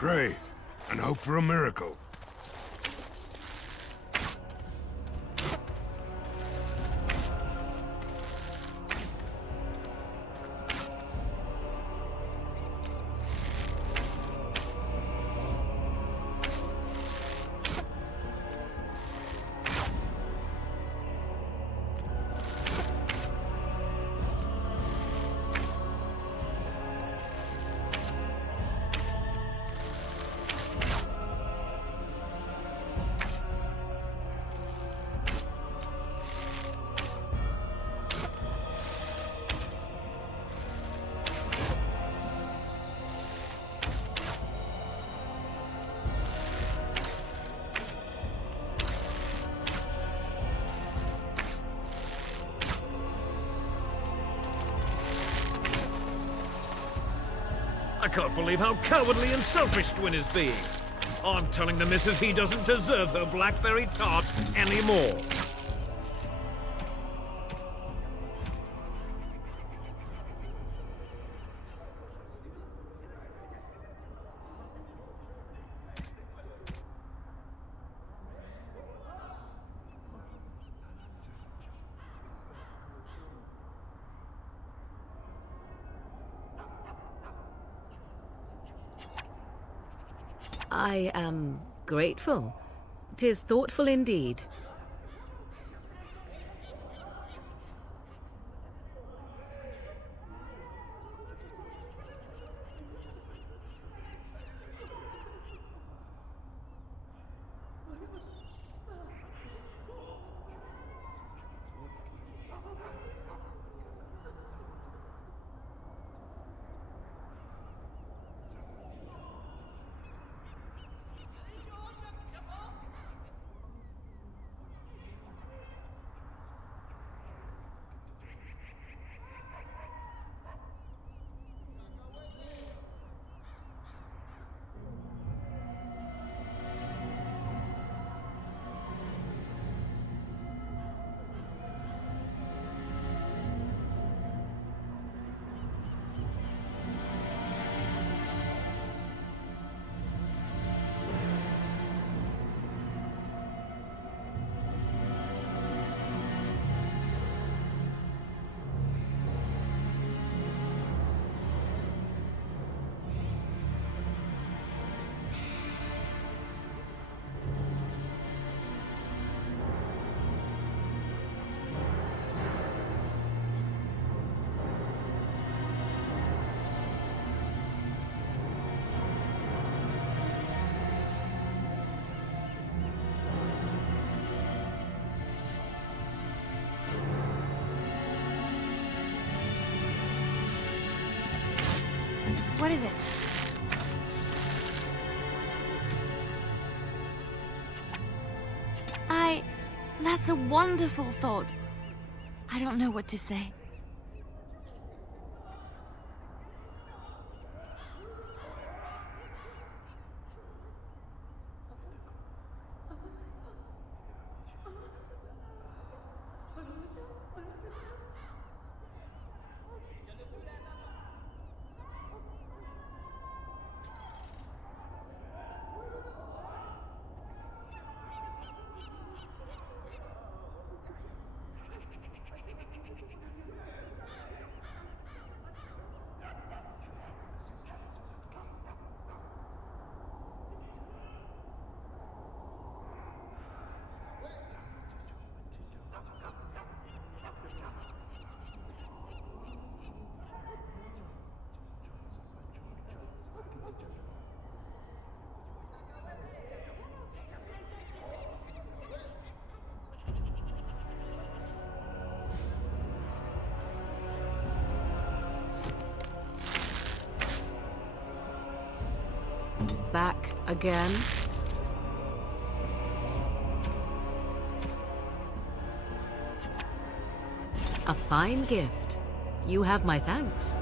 Pray, and hope for a miracle. I can't believe how cowardly and selfish Twin is being. I'm telling the missus he doesn't deserve her blackberry tart anymore. I am grateful. 'Tis thoughtful indeed. What is it? That's a wonderful thought. I don't know what to say. Back again? A fine gift. You have my thanks.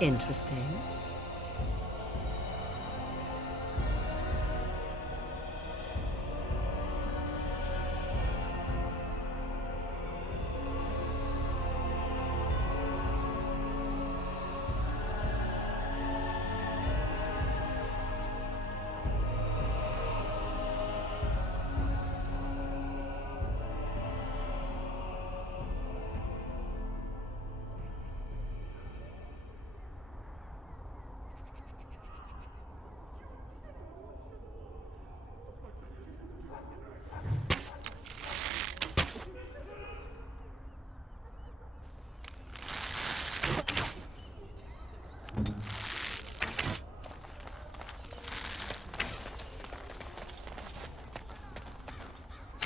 Interesting.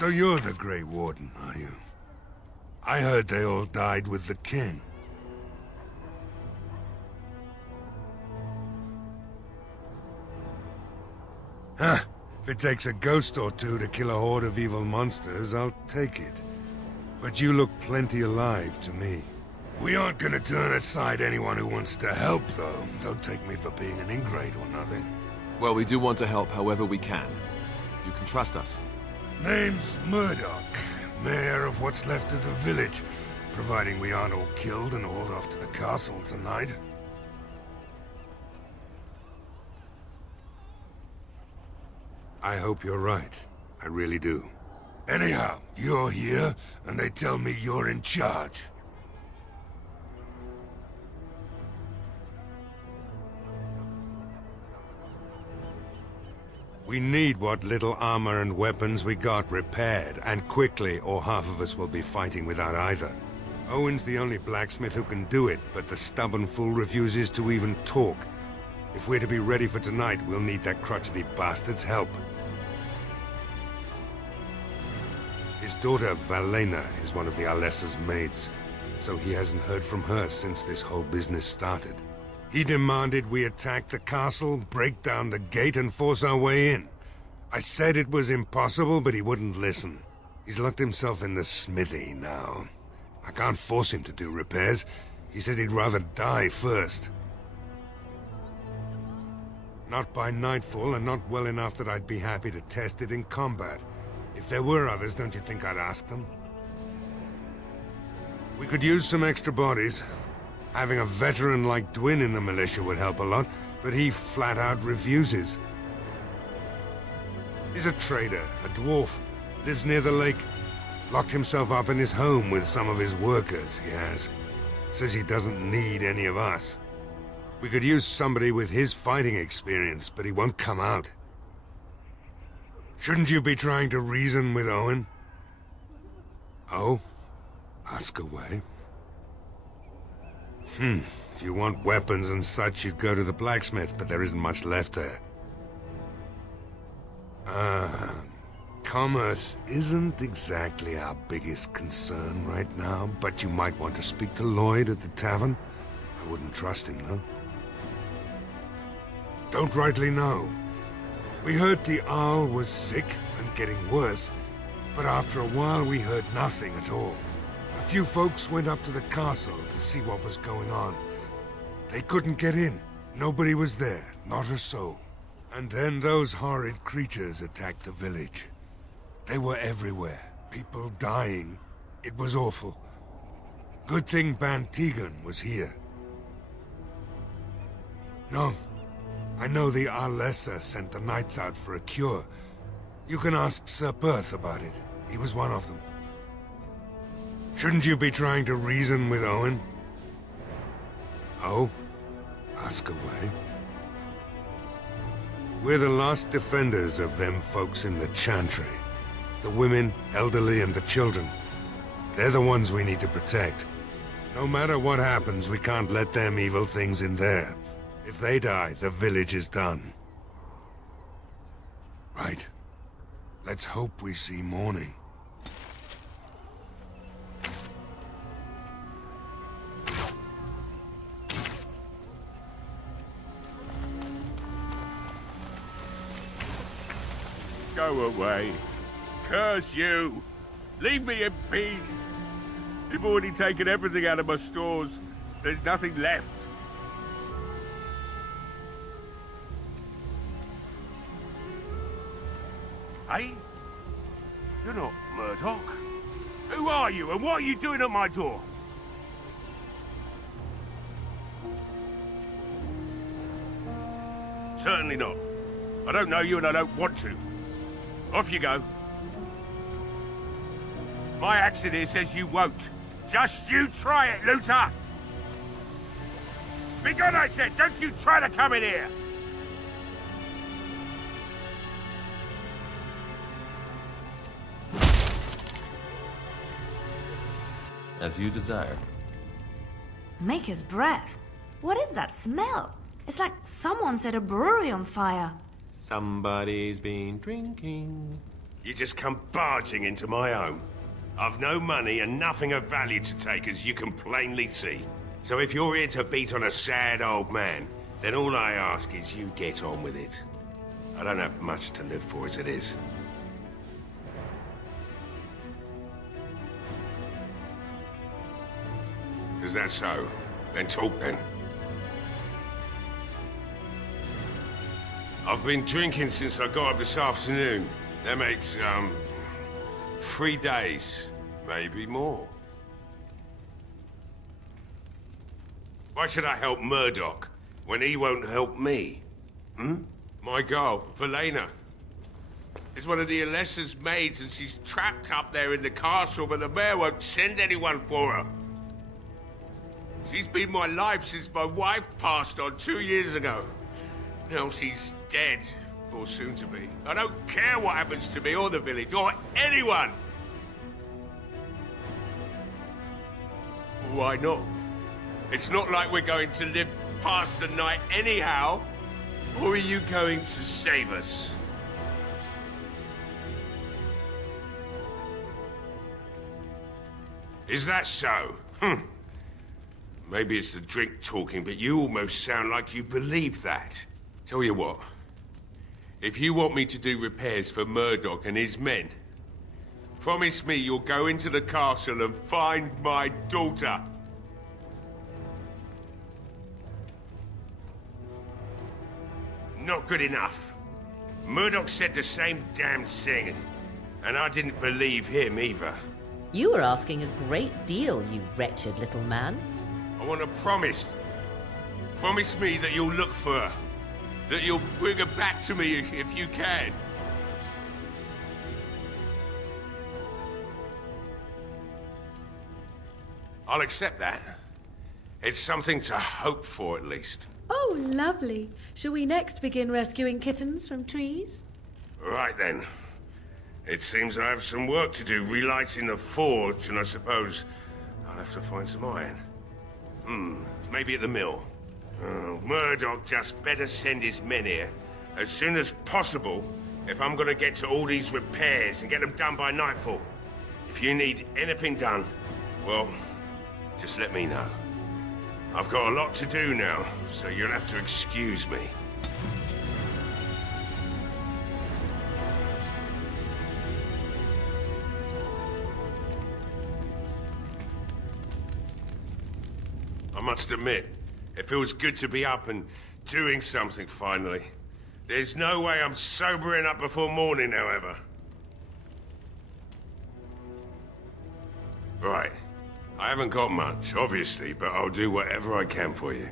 So you're the Grey Warden, are you? I heard they all died with the king. Huh. If it takes a ghost or two to kill a horde of evil monsters, I'll take it. But you look plenty alive to me. We aren't gonna turn aside anyone who wants to help, though. Don't take me for being an ingrate or nothing. Well, we do want to help however we can. You can trust us. Name's Murdoch, mayor of what's left of the village, providing we aren't all killed and hauled off to the castle tonight. I hope you're right. I really do. Anyhow, you're here, and they tell me you're in charge. We need what little armor and weapons we got repaired, and quickly, or half of us will be fighting without either. Owen's the only blacksmith who can do it, but the stubborn fool refuses to even talk. If we're to be ready for tonight, we'll need that crotchety bastard's help. His daughter, Valena, is one of the Alessa's maids, so he hasn't heard from her since this whole business started. He demanded we attack the castle, break down the gate, and force our way in. I said it was impossible, but he wouldn't listen. He's locked himself in the smithy now. I can't force him to do repairs. He said he'd rather die first. Not by nightfall, and not well enough that I'd be happy to test it in combat. If there were others, don't you think I'd ask them? We could use some extra bodies. Having a veteran like Dwyn in the militia would help a lot, but he flat out refuses. He's a trader, a dwarf, lives near the lake. Locked himself up in his home with some of his workers, he has. Says he doesn't need any of us. We could use somebody with his fighting experience, but he won't come out. Shouldn't you be trying to reason with Owen? Oh? Ask away. If you want weapons and such, you'd go to the blacksmith, but there isn't much left there. Commerce isn't exactly our biggest concern right now, but you might want to speak to Lloyd at the tavern. I wouldn't trust him, though. Don't rightly know. We heard the Arl was sick and getting worse, but after a while we heard nothing at all. A few folks went up to the castle to see what was going on. They couldn't get in. Nobody was there, not a soul. And then those horrid creatures attacked the village. They were everywhere, people dying. It was awful. Good thing Ban Tegan was here. No, I know the Alessa sent the knights out for a cure. You can ask Sir Perth about it. He was one of them. Shouldn't you be trying to reason with Owen? Oh? Ask away. We're the last defenders of them folks in the Chantry. The women, elderly, and the children. They're the ones we need to protect. No matter what happens, we can't let them evil things in there. If they die, the village is done. Right. Let's hope we see morning. Go away. Curse you! Leave me in peace! You've already taken everything out of my stores. There's nothing left. Hey? You're not Murdoch. Who are you, and what are you doing at my door? Certainly not. I don't know you, and I don't want to. Off you go. My accent here says you won't. Just you try it, Luther! Be good, I said! Don't you try to come in here! As you desire. Maker's breath. What is that smell? It's like someone set a brewery on fire. Somebody's been drinking. You just come barging into my home. I've no money and nothing of value to take, as you can plainly see. So if you're here to beat on a sad old man, then all I ask is you get on with it. I don't have much to live for as it is. Is that so? Then talk then. I've been drinking since I got up this afternoon. That makes, 3 days, maybe more. Why should I help Murdoch when he won't help me? My girl, Velena, is one of the Alessa's maids, and she's trapped up there in the castle, but the mayor won't send anyone for her. She's been my life since my wife passed on 2 years ago. Now she's dead, or soon to be. I don't care what happens to me or the village, or anyone! Why not? It's not like we're going to live past the night anyhow. Or are you going to save us? Is that so? Maybe it's the drink talking, but you almost sound like you believe that. Tell you what, if you want me to do repairs for Murdoch and his men, promise me you'll go into the castle and find my daughter. Not good enough. Murdoch said the same damn thing, and I didn't believe him either. You were asking a great deal, you wretched little man. I want a promise. Promise me that you'll look for her. That you'll bring her back to me if you can. I'll accept that. It's something to hope for, at least. Oh, lovely. Shall we next begin rescuing kittens from trees? Right then. It seems I have some work to do relighting the forge, and I suppose I'll have to find some iron. Maybe at the mill. Oh, Murdoch just better send his men here as soon as possible if I'm gonna get to all these repairs and get them done by nightfall. If you need anything done, well, just let me know. I've got a lot to do now, so you'll have to excuse me. I must admit, it feels good to be up and doing something finally. There's no way I'm sobering up before morning, however. Right. I haven't got much, obviously, but I'll do whatever I can for you.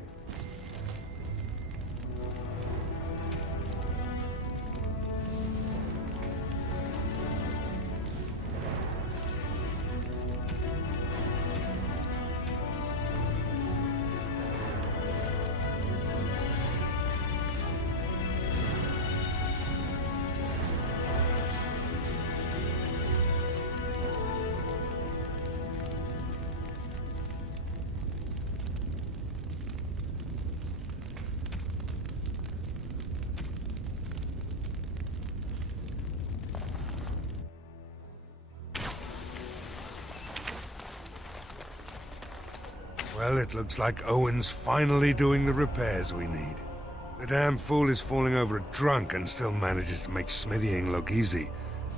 Well, it looks like Owen's finally doing the repairs we need. The damn fool is falling over drunk and still manages to make smithying look easy.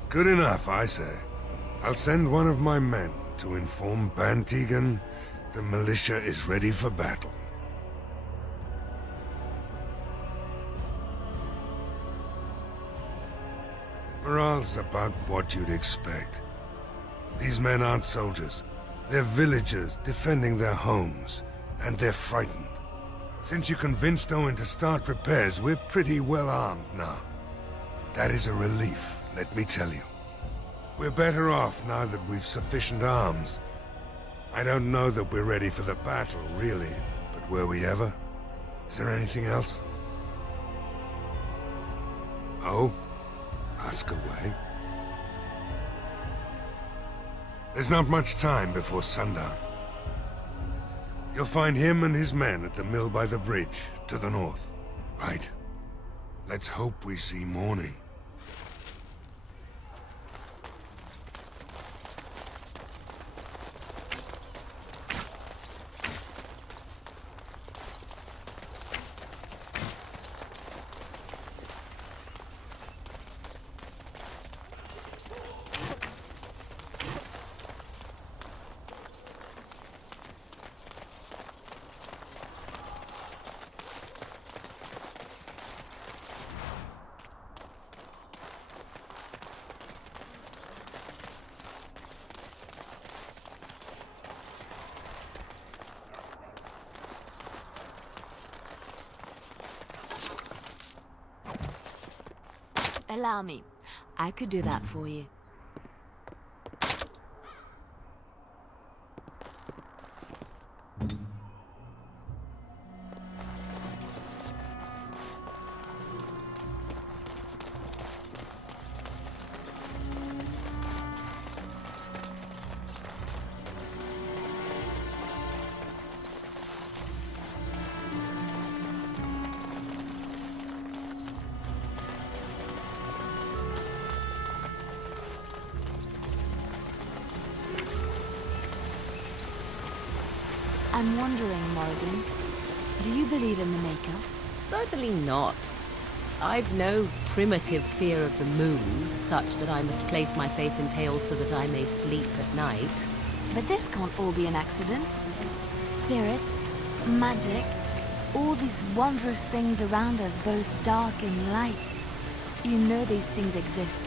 Good enough, I say. I'll send one of my men to inform Bantegan the militia is ready for battle. Morale's about what you'd expect. These men aren't soldiers. They're villagers defending their homes, and they're frightened. Since you convinced Owen to start repairs, we're pretty well armed now. That is a relief, let me tell you. We're better off now that we've sufficient arms. I don't know that we're ready for the battle, really, but were we ever? Is there anything else? Oh? Ask away. There's not much time before sundown. You'll find him and his men at the mill by the bridge, to the north. Right. Let's hope we see morning. Allow me. I could do that for you. I'm wondering, Morrigan, do you believe in the Maker? Certainly not. I've no primitive fear of the moon, such that I must place my faith in tales so that I may sleep at night. But this can't all be an accident. Spirits, magic, all these wondrous things around us, both dark and light. You know these things exist.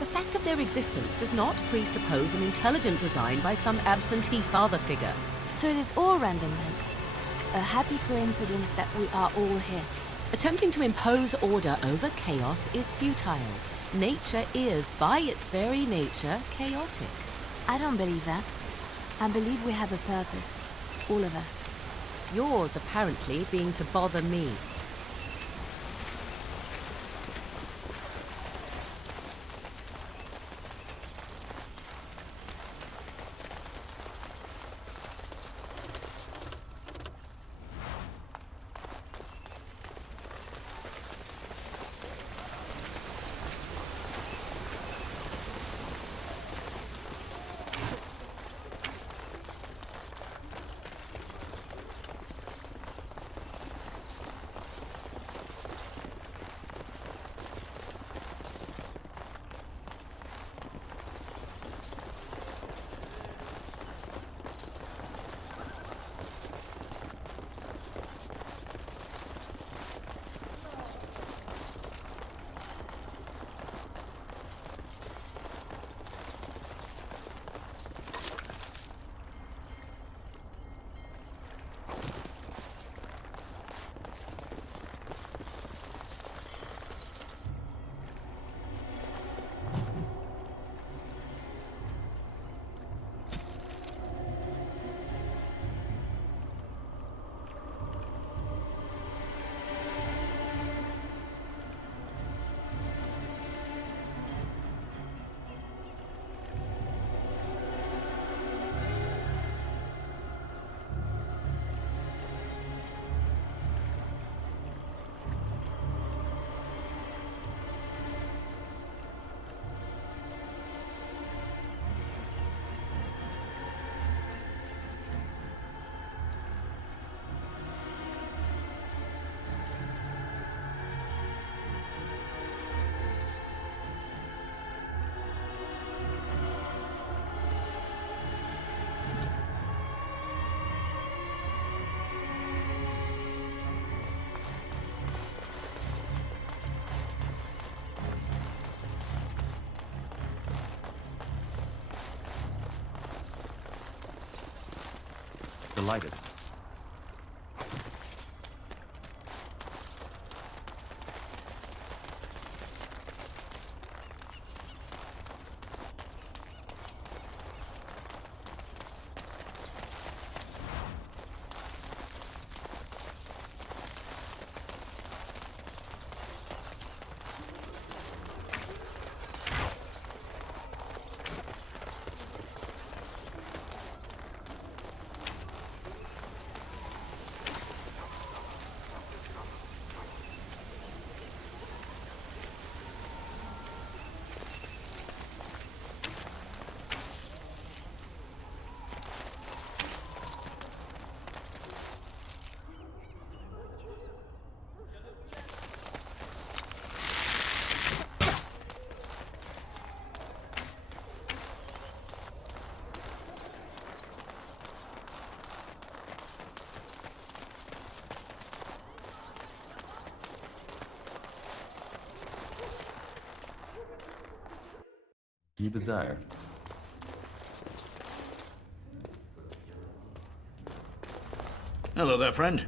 The fact of their existence does not presuppose an intelligent design by some absentee father figure. So it is all random then. A happy coincidence that we are all here. Attempting to impose order over chaos is futile. Nature is, by its very nature, chaotic. I don't believe that. I believe we have a purpose. All of us. Yours, apparently, being to bother me. Delighted. You desire. Hello there, friend.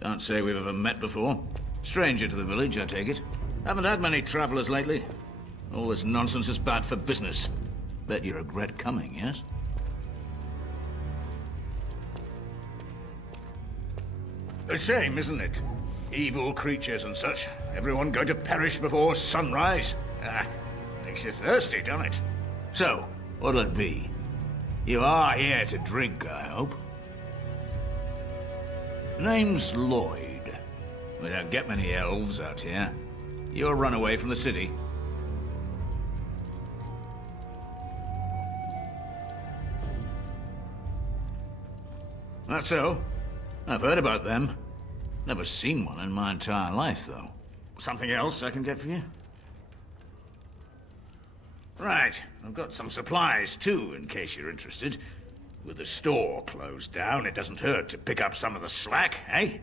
Can't say we've ever met before. Stranger to the village, I take it. Haven't had many travelers lately. All this nonsense is bad for business. Bet you regret coming, yes? A shame, isn't it? Evil creatures and such. Everyone going to perish before sunrise. Makes you thirsty, doesn't it? So, what'll it be? You are here to drink, I hope. Name's Lloyd. We don't get many elves out here. You're a runaway from the city. That's so. I've heard about them. Never seen one in my entire life, though. Something else I can get for you? Right, I've got some supplies, too, in case you're interested. With the store closed down, it doesn't hurt to pick up some of the slack, eh?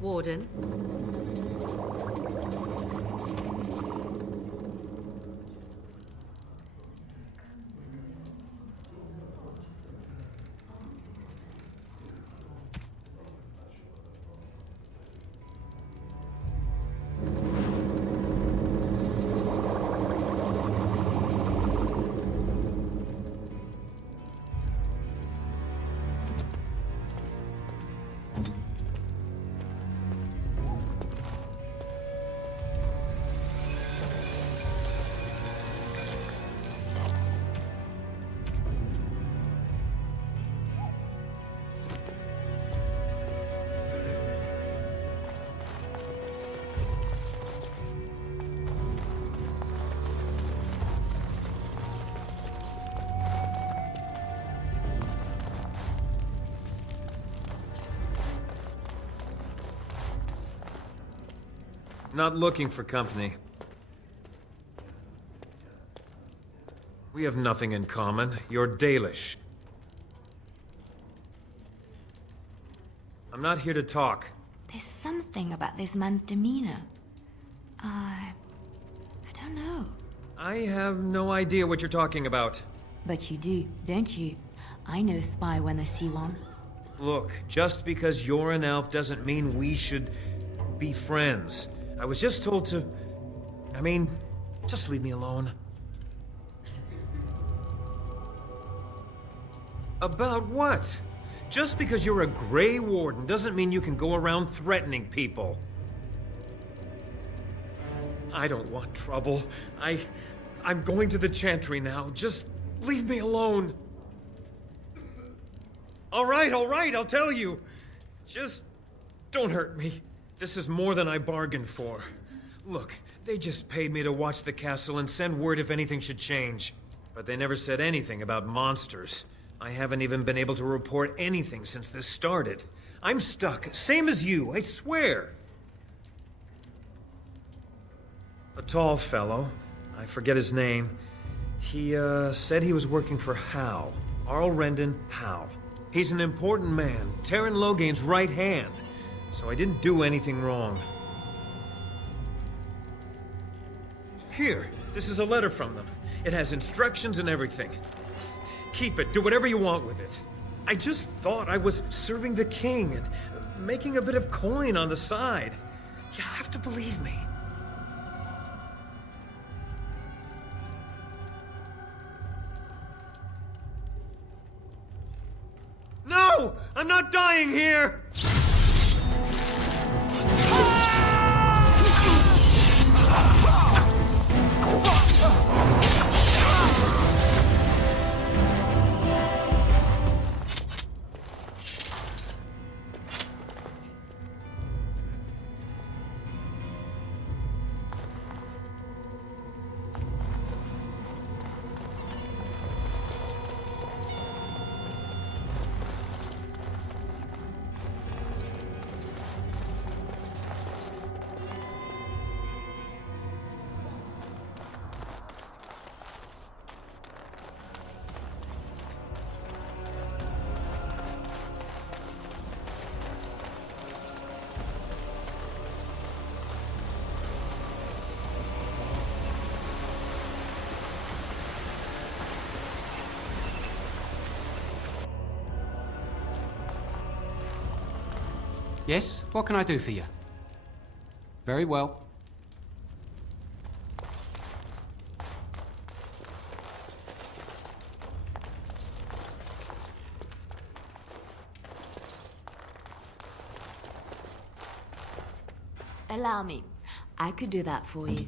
Warden. Not looking for company. We have nothing in common. You're Dalish. I'm not here to talk. There's something about this man's demeanor. I don't know. I have no idea what you're talking about. But you do, don't you? I know spy when I see one. Look, just because you're an elf doesn't mean we should be friends. I was just told to... I mean, just leave me alone. About what? Just because you're a Grey Warden doesn't mean you can go around threatening people. I don't want trouble. I'm going to the Chantry now. Just leave me alone. All right, I'll tell you. Just don't hurt me. This is more than I bargained for. Look, they just paid me to watch the castle and send word if anything should change. But they never said anything about monsters. I haven't even been able to report anything since this started. I'm stuck, same as you, I swear. A tall fellow, I forget his name. He, said he was working for Hal. Arl Rendon Hal. He's an important man, Terran Logain's right hand. So I didn't do anything wrong. Here, this is a letter from them. It has instructions and everything. Keep it, do whatever you want with it. I just thought I was serving the king and making a bit of coin on the side. You have to believe me. No! I'm not dying here! Yes? What can I do for you? Very well. Allow me. I could do that for you.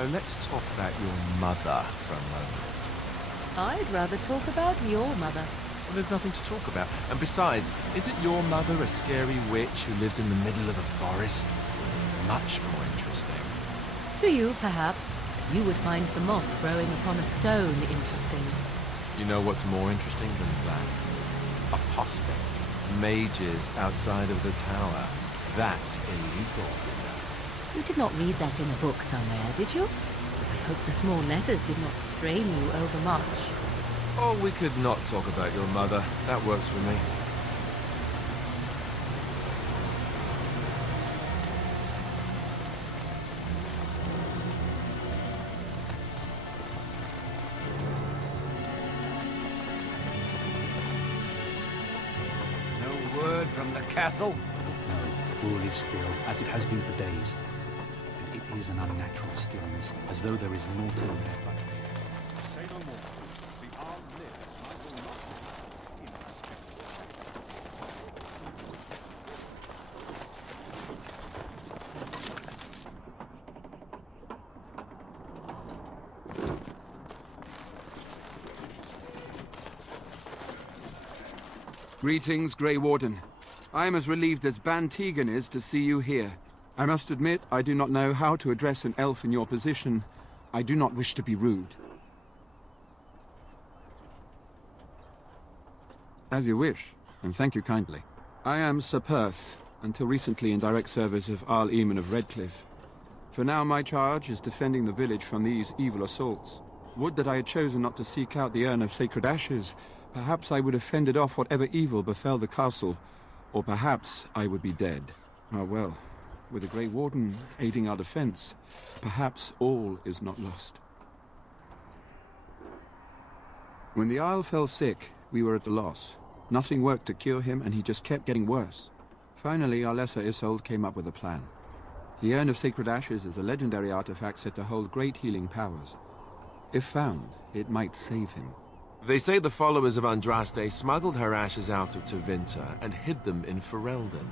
So let's talk about your mother for a moment. I'd rather talk about your mother. Well, there's nothing to talk about. And besides, isn't your mother a scary witch who lives in the middle of a forest? Much more interesting. To you, perhaps. You would find the moss growing upon a stone interesting. You know what's more interesting than that? Apostates, mages outside of the tower. That's illegal. You did not read that in a book somewhere, did you? I hope the small letters did not strain you overmuch. Oh, we could not talk about your mother. That works for me. No word from the castle? No, all is still, as it has been for days. And it is an unnatural stillness, as though there is naught in there but... Say no more. The Arl lives, and I will not in our Greetings, Grey Warden. I am as relieved as Ban Tegan is to see you here. I must admit, I do not know how to address an elf in your position. I do not wish to be rude. As you wish, and thank you kindly. I am Sir Perth, until recently in direct service of Arl Eamon of Redcliffe. For now, my charge is defending the village from these evil assaults. Would that I had chosen not to seek out the urn of sacred ashes. Perhaps I would have fended off whatever evil befell the castle, or perhaps I would be dead. Ah well, with the Grey Warden aiding our defense, perhaps all is not lost. When the Isle fell sick, we were at a loss. Nothing worked to cure him, and he just kept getting worse. Finally, our lesser Isolde came up with a plan. The Urn of Sacred Ashes is a legendary artifact said to hold great healing powers. If found, it might save him. They say the followers of Andraste smuggled her ashes out of Tevinter and hid them in Ferelden.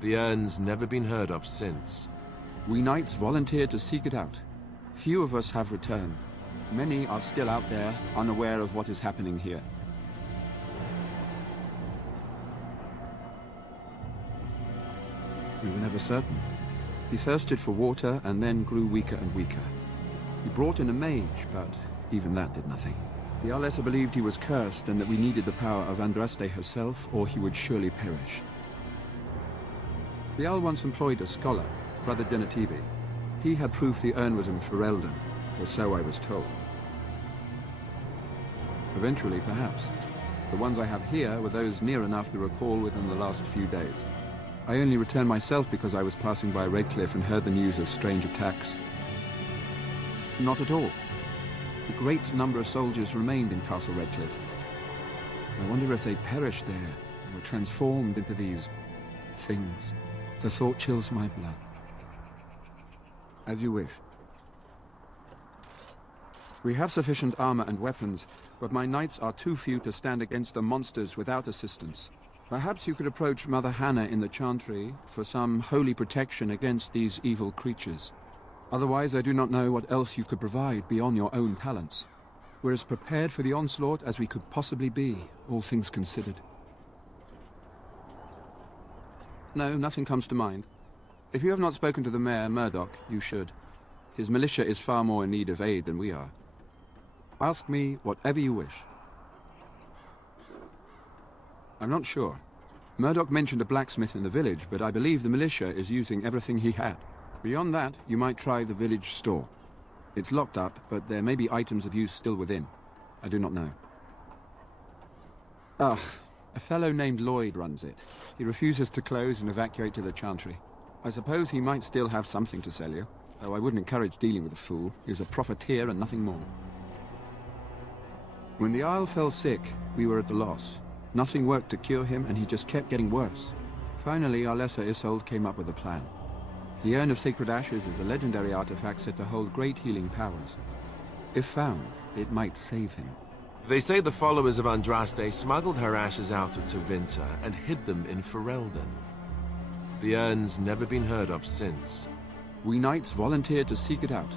The urn's never been heard of since. We knights volunteered to seek it out. Few of us have returned. Many are still out there, unaware of what is happening here. We were never certain. He thirsted for water and then grew weaker and weaker. We brought in a mage, but even that did nothing. The Arlessa believed he was cursed and that we needed the power of Andraste herself, or he would surely perish. The Arl once employed a scholar, Brother Genetivi. He had proof the urn was in Ferelden, or so I was told. Eventually, perhaps. The ones I have here were those near enough to recall within the last few days. I only returned myself because I was passing by Redcliffe and heard the news of strange attacks. Not at all. A great number of soldiers remained in Castle Redcliffe. I wonder if they perished there, and were transformed into these things. The thought chills my blood. As you wish. We have sufficient armor and weapons, but my knights are too few to stand against the monsters without assistance. Perhaps you could approach Mother Hannah in the Chantry for some holy protection against these evil creatures. Otherwise, I do not know what else you could provide beyond your own talents. We're as prepared for the onslaught as we could possibly be, all things considered. No, nothing comes to mind. If you have not spoken to the Mayor, Murdoch, you should. His militia is far more in need of aid than we are. Ask me whatever you wish. I'm not sure. Murdoch mentioned a blacksmith in the village, but I believe the militia is using everything he had. Beyond that, you might try the village store. It's locked up, but there may be items of use still within. I do not know. Ah, a fellow named Lloyd runs it. He refuses to close and evacuate to the Chantry. I suppose he might still have something to sell you, though I wouldn't encourage dealing with a fool. He's a profiteer and nothing more. When the Isle fell sick, we were at a loss. Nothing worked to cure him, and he just kept getting worse. Finally, Arlessa Isolde came up with a plan. The Urn of Sacred Ashes is a legendary artifact said to hold great healing powers. If found, it might save him. They say the followers of Andraste smuggled her ashes out of Tevinter and hid them in Ferelden. The urn's never been heard of since. We knights volunteered to seek it out.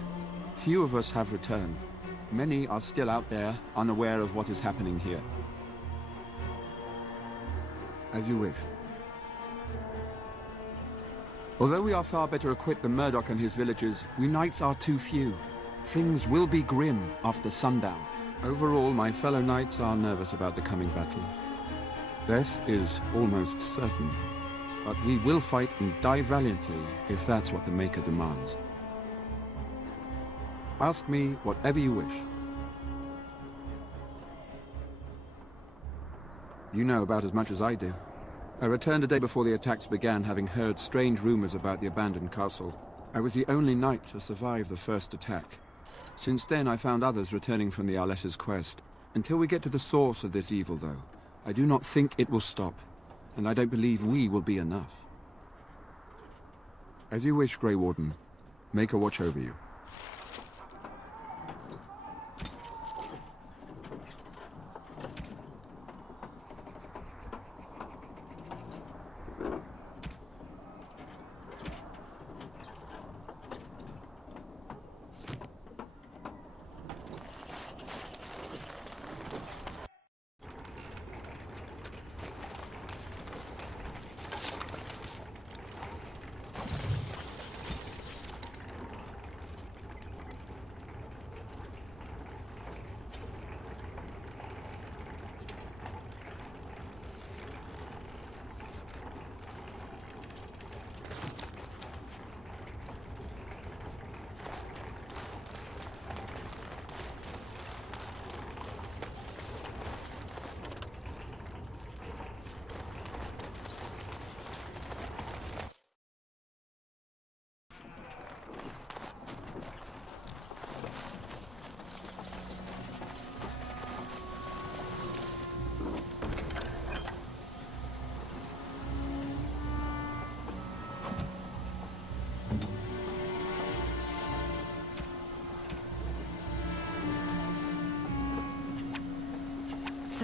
Few of us have returned. Many are still out there, unaware of what is happening here. As you wish. Although we are far better equipped than Murdoch and his villagers, we knights are too few. Things will be grim after sundown. Overall, my fellow knights are nervous about the coming battle. Death is almost certain, but we will fight and die valiantly if that's what the Maker demands. Ask me whatever you wish. You know about as much as I do. I returned a day before the attacks began, having heard strange rumors about the abandoned castle. I was the only knight to survive the first attack. Since then, I found others returning from the Arlessa's quest. Until we get to the source of this evil, though, I do not think it will stop, and I don't believe we will be enough. As you wish, Grey Warden. Maker watch over you.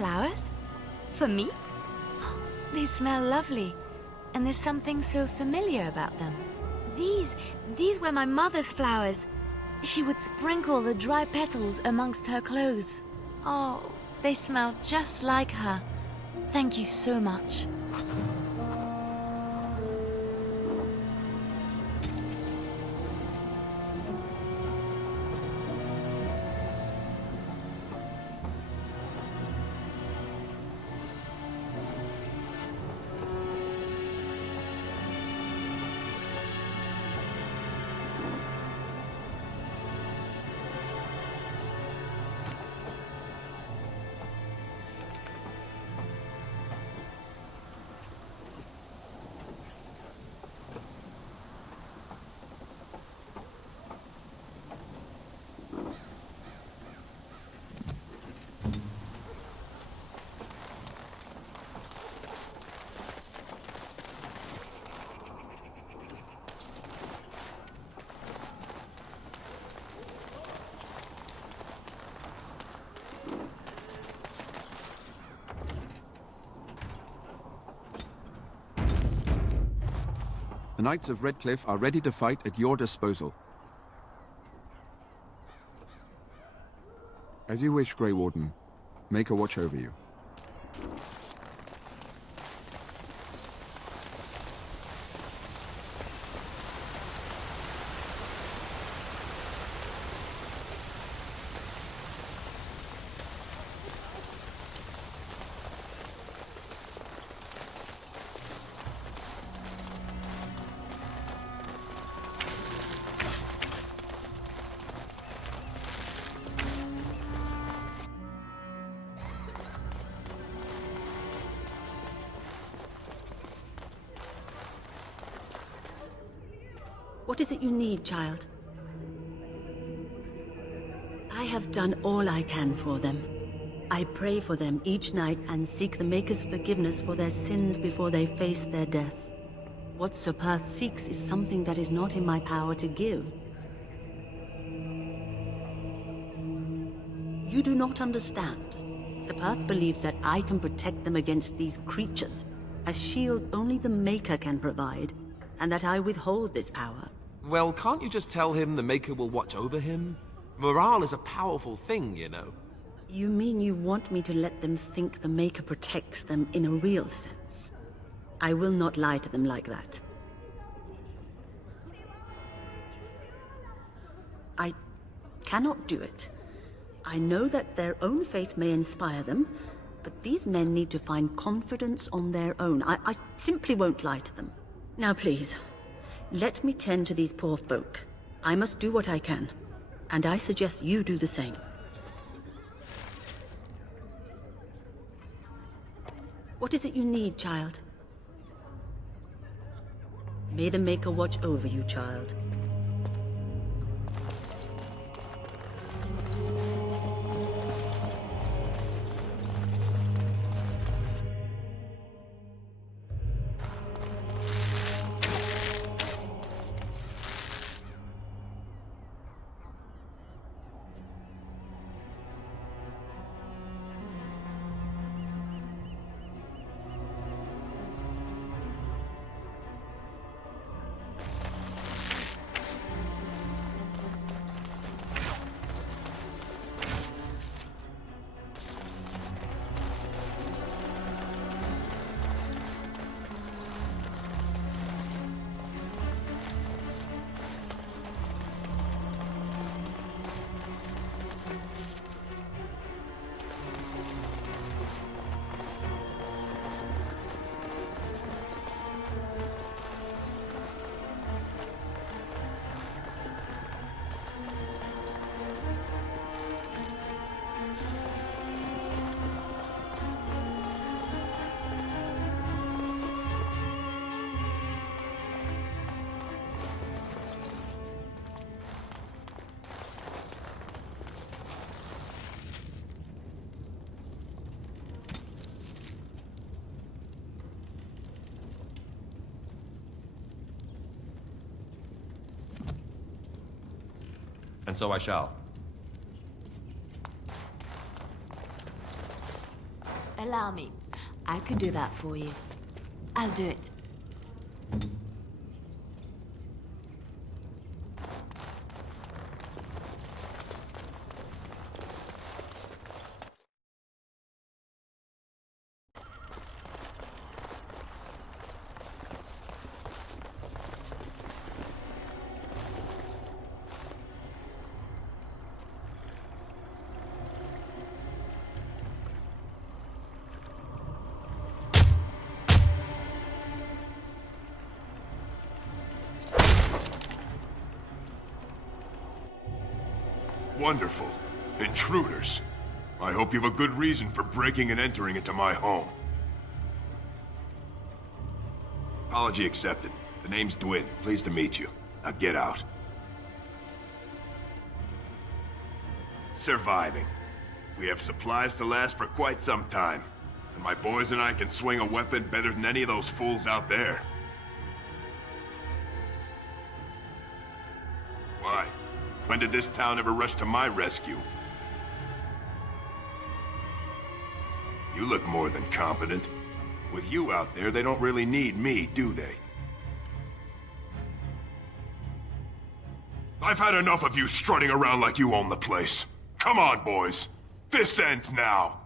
flowers? For me? They smell lovely, and there's something so familiar about them. These were my mother's flowers. She would sprinkle the dry petals amongst her clothes. Oh, they smell just like her. Thank you so much. The Knights of Redcliffe are ready to fight at your disposal. As you wish, Grey Warden. Maker watch over you. What is it you need, child? I have done all I can for them. I pray for them each night and seek the Maker's forgiveness for their sins before they face their deaths. What Sir Perth seeks is something that is not in my power to give. You do not understand. Sir Perth believes that I can protect them against these creatures, a shield only the Maker can provide, and that I withhold this power. Well, can't you just tell him the Maker will watch over him? Morale is a powerful thing, you know. You mean you want me to let them think the Maker protects them in a real sense? I will not lie to them like that. I cannot do it. I know that their own faith may inspire them, but these men need to find confidence on their own. I simply won't lie to them. Now please, let me tend to these poor folk. I must do what I can, and I suggest you do the same. What is it you need, child? May the Maker watch over you, child. And so I shall. allow me, I could do that for you. I'll do it. Wonderful. Intruders. I hope you have a good reason for breaking and entering into my home. Apology accepted. The name's Dwyn. Pleased to meet you. Now get out. Surviving. We have supplies to last for quite some time. And my boys and I can swing a weapon better than any of those fools out there. Why? When did this town ever rush to my rescue? You look more than competent. With you out there, they don't really need me, do they? I've had enough of you strutting around like you own the place. Come on, boys. This ends now.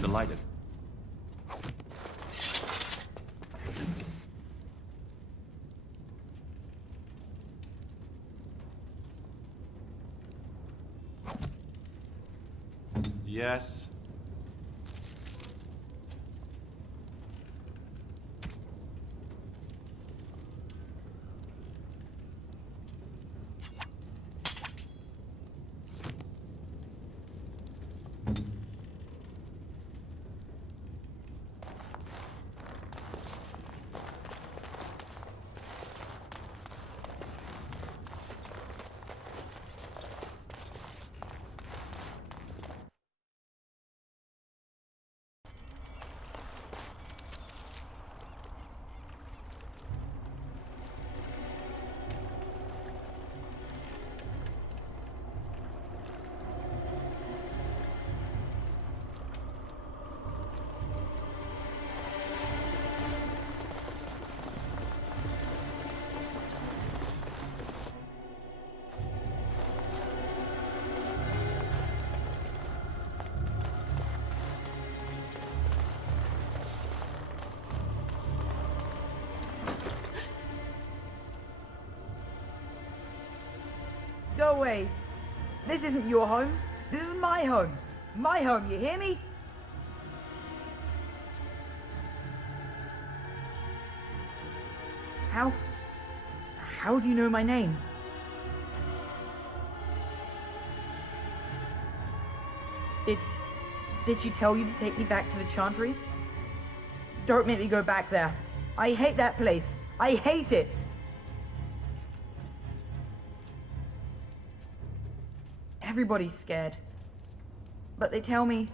Delighted. Yes. Go away. This isn't your home. This is my home. My home, you hear me? How do you know my name? Did she tell you to take me back to the Chantry? Don't make me go back there. I hate that place. I hate it. Everybody's scared. But they tell me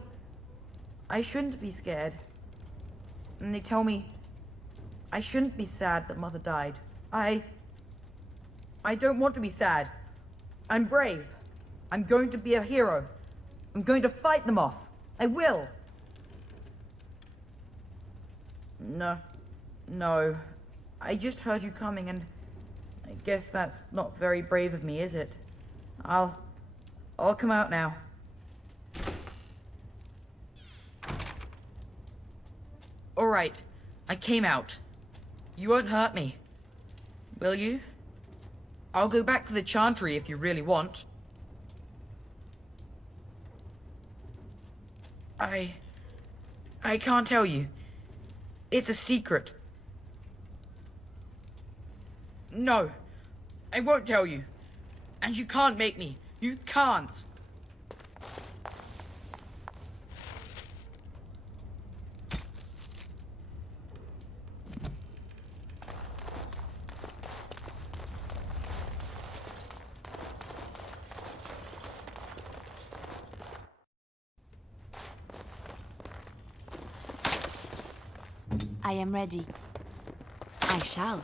I shouldn't be scared. And they tell me I shouldn't be sad that Mother died. I don't want to be sad. I'm brave. I'm going to be a hero. I'm going to fight them off. I will. No. I just heard you coming, and I guess that's not very brave of me, is it? I'll come out now. All right. I came out. You won't hurt me. Will you? I'll go back to the Chantry if you really want. I can't tell you. It's a secret. No, I won't tell you. And you can't make me. You can't. I am ready. I shall.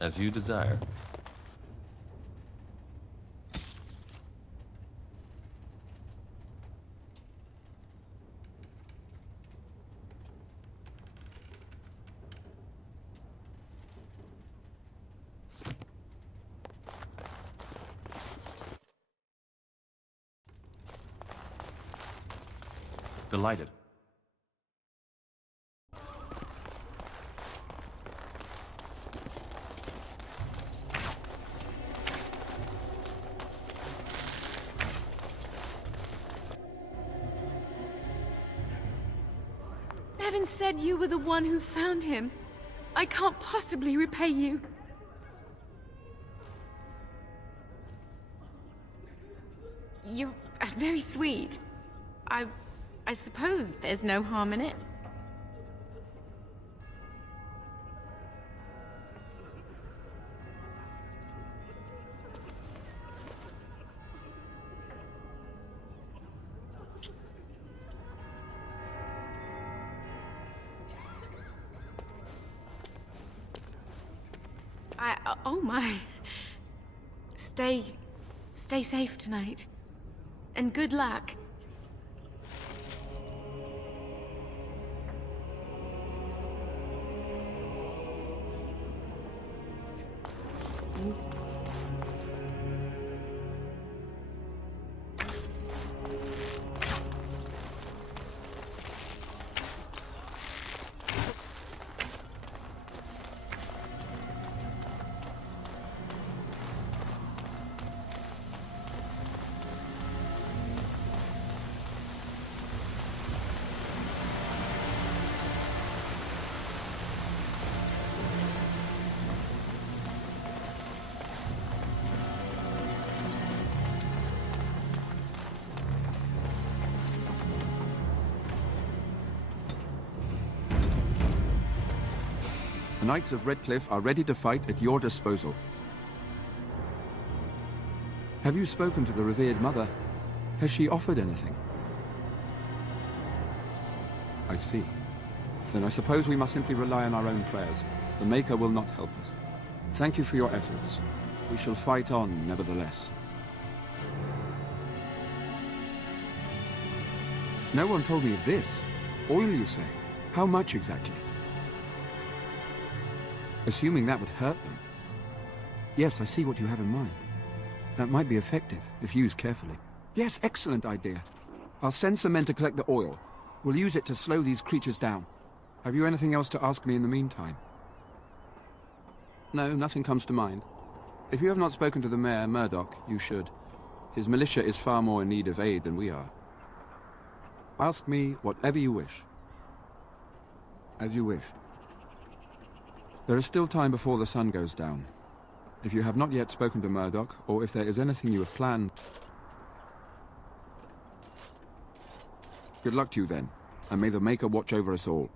As you desire. Delighted. Bevan said you were the one who found him. I can't possibly repay you. You're very sweet. I suppose there's no harm in it. Oh my. Stay safe tonight. And good luck. The Knights of Redcliffe are ready to fight at your disposal. Have you spoken to the revered mother? Has she offered anything? I see. Then I suppose we must simply rely on our own prayers. The Maker will not help us. Thank you for your efforts. We shall fight on, nevertheless. No one told me of this. Oil, you say? How much exactly? Assuming that would hurt them. Yes, I see what you have in mind. That might be effective, if used carefully. Yes, excellent idea. I'll send some men to collect the oil. We'll use it to slow these creatures down. Have you anything else to ask me in the meantime? No, nothing comes to mind. If you have not spoken to the Mayor, Murdoch, you should. His militia is far more in need of aid than we are. Ask me whatever you wish. As you wish. There is still time before the sun goes down. If you have not yet spoken to Murdoch, or if there is anything you have planned... Good luck to you then, and may the Maker watch over us all.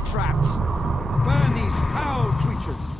the traps! Burn these foul creatures!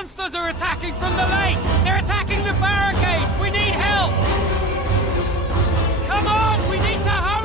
monsters are attacking from the lake! They're attacking the barricades! We need help! Come on! We need to hurry!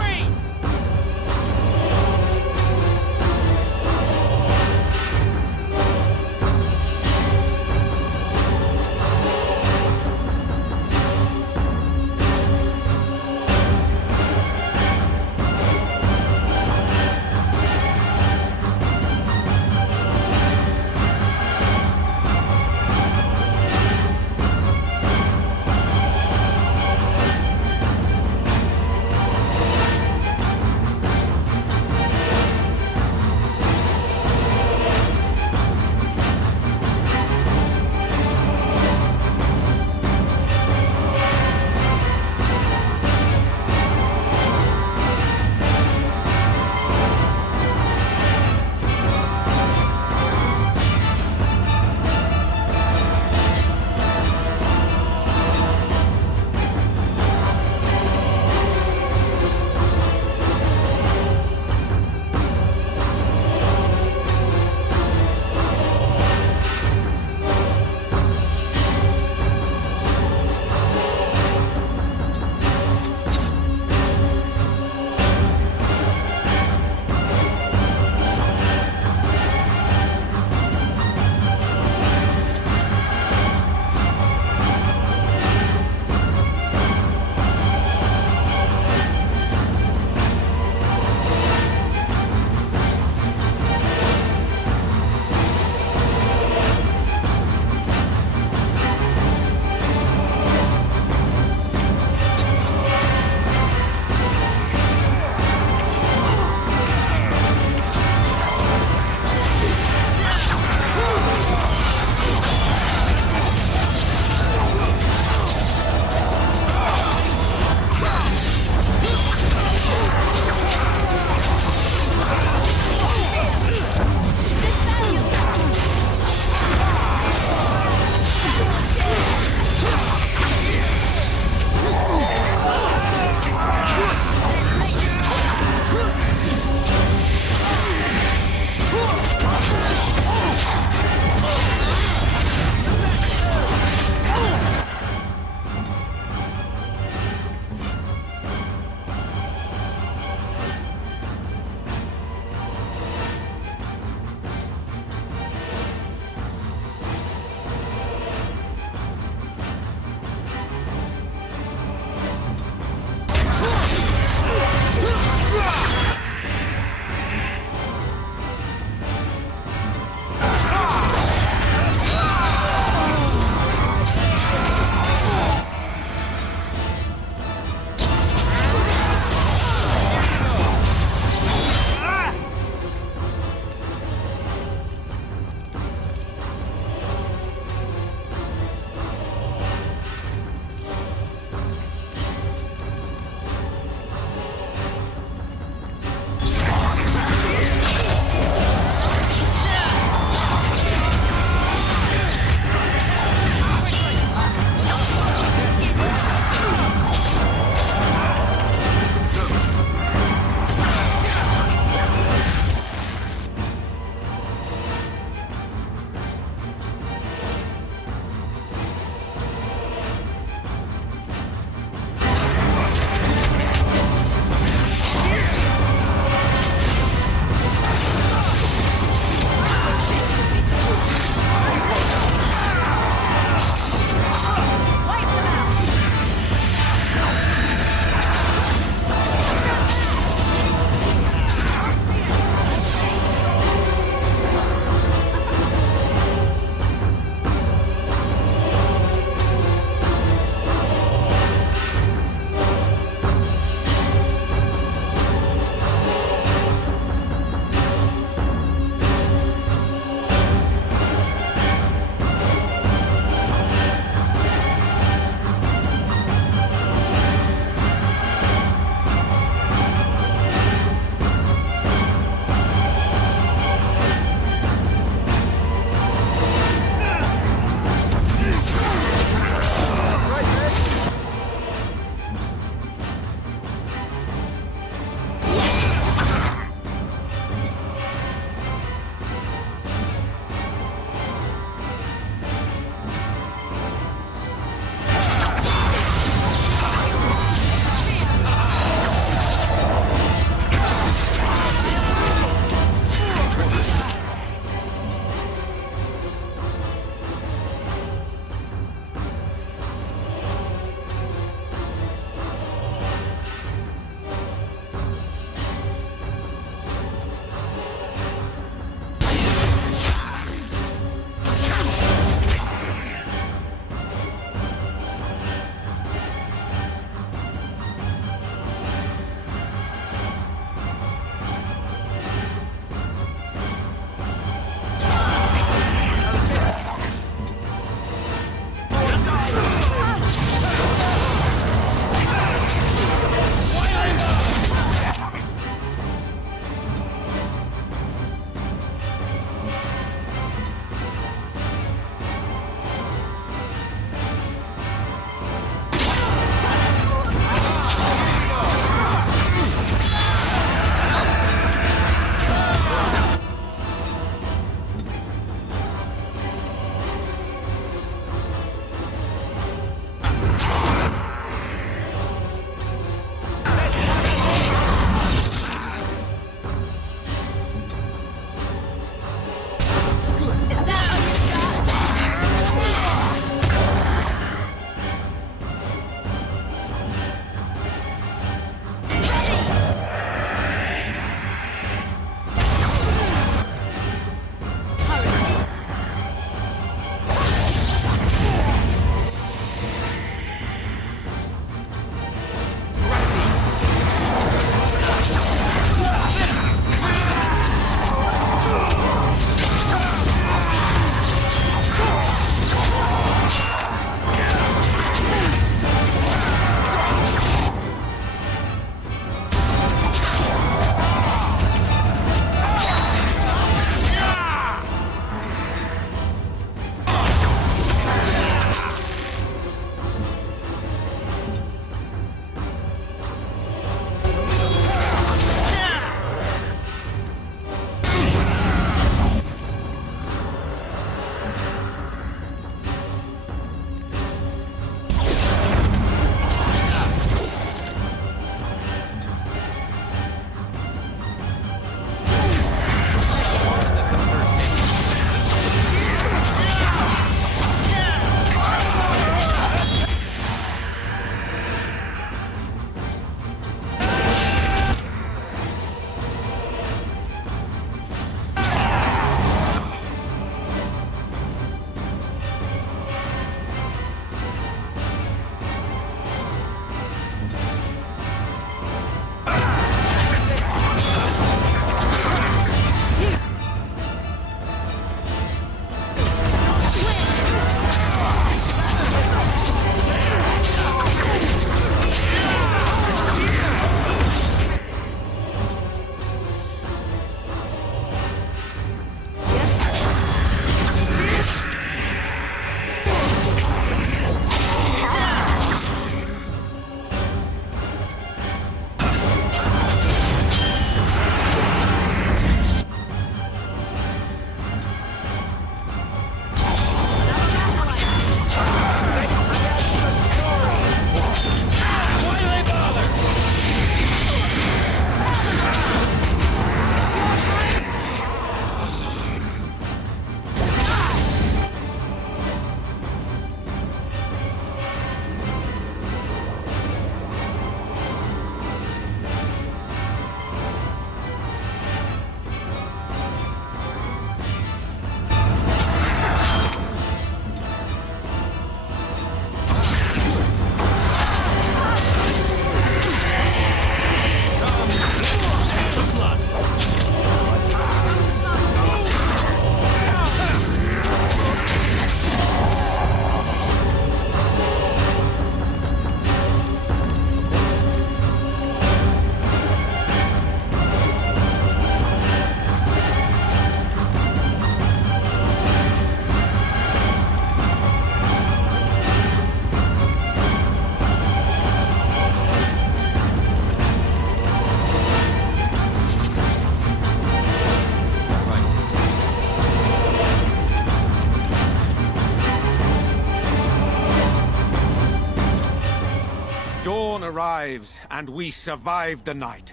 lives, and we survived the night.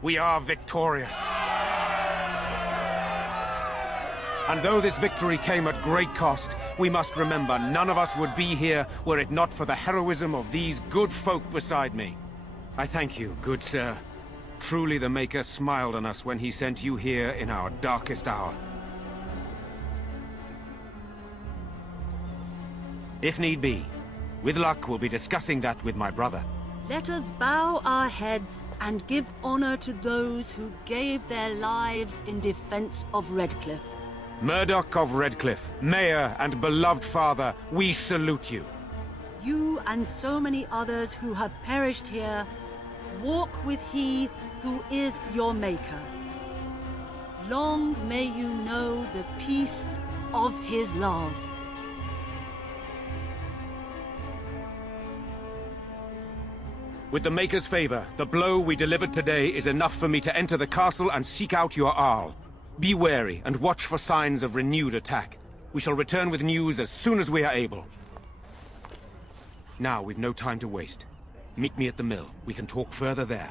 We are victorious. And though this victory came at great cost, we must remember none of us would be here were it not for the heroism of these good folk beside me. I thank you, good sir. Truly the Maker smiled on us when he sent you here in our darkest hour. If need be, with luck we'll be discussing that with my brother. Let us bow our heads and give honor to those who gave their lives in defense of Redcliffe. Murdoch of Redcliffe, Mayor and beloved father, we salute you. You and so many others who have perished here, walk with he who is your Maker. Long may you know the peace of his love. With the Maker's favor, the blow we delivered today is enough for me to enter the castle and seek out your Arl. Be wary and watch for signs of renewed attack. We shall return with news as soon as we are able. Now, we've no time to waste. Meet me at the mill. We can talk further there.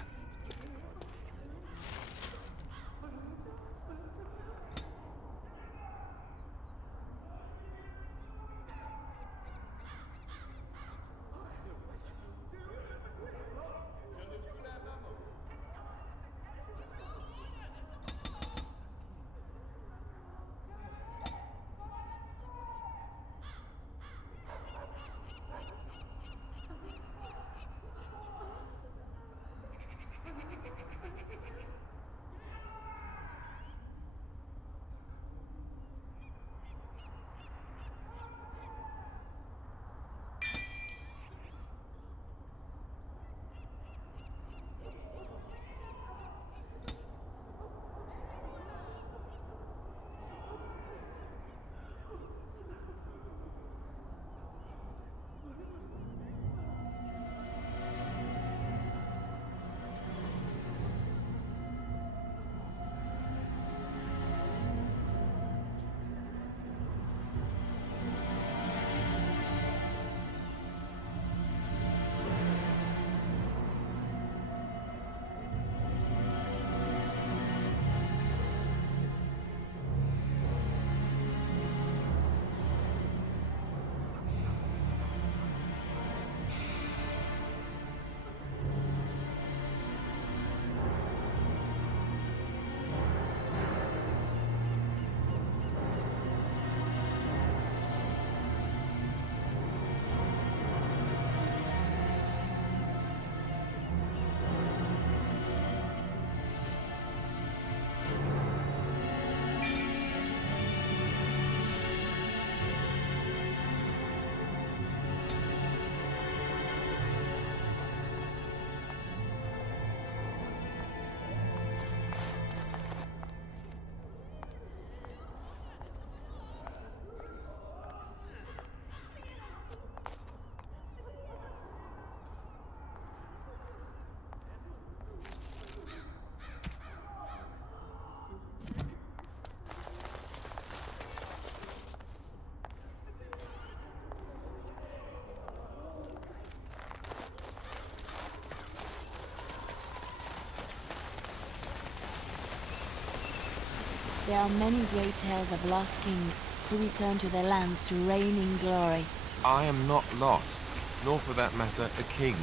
There are many great tales of lost kings who return to their lands to reign in glory. I am not lost, nor for that matter, a king.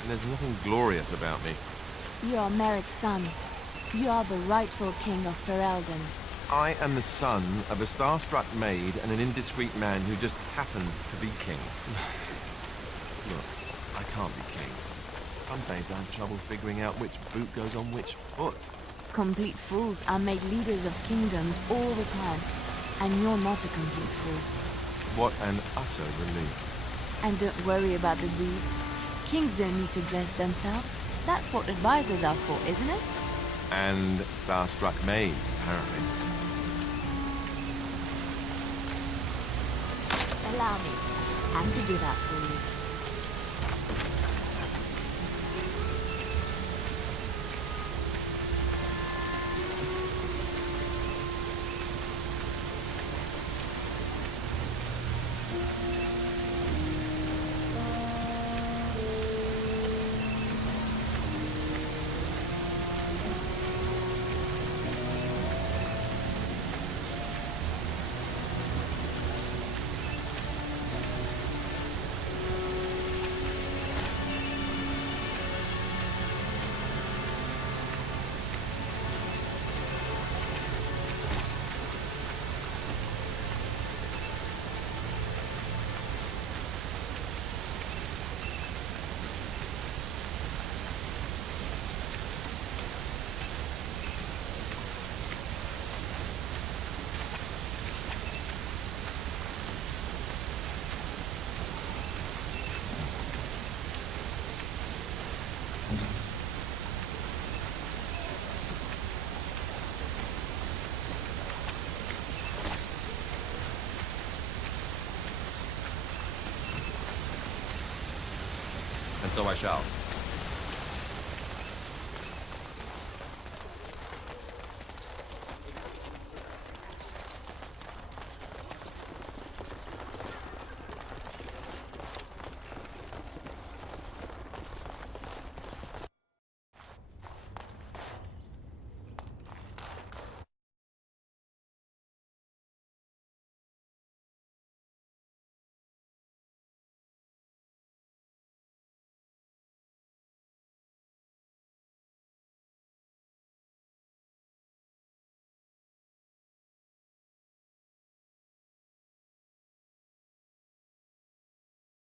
And there's nothing glorious about me. You are Merrick's son. You are the rightful king of Ferelden. I am the son of a star-struck maid and an indiscreet man who just happened to be king. Look, I can't be king. Some days I have trouble figuring out which boot goes on which foot. Complete fools are made leaders of kingdoms all the time, and you're not a complete fool. What an utter relief. And don't worry about the deeds. Kings don't need to dress themselves. That's what advisors are for, isn't it? And star-struck maids, apparently. Allow me. I'm to do that for you. and so I shall.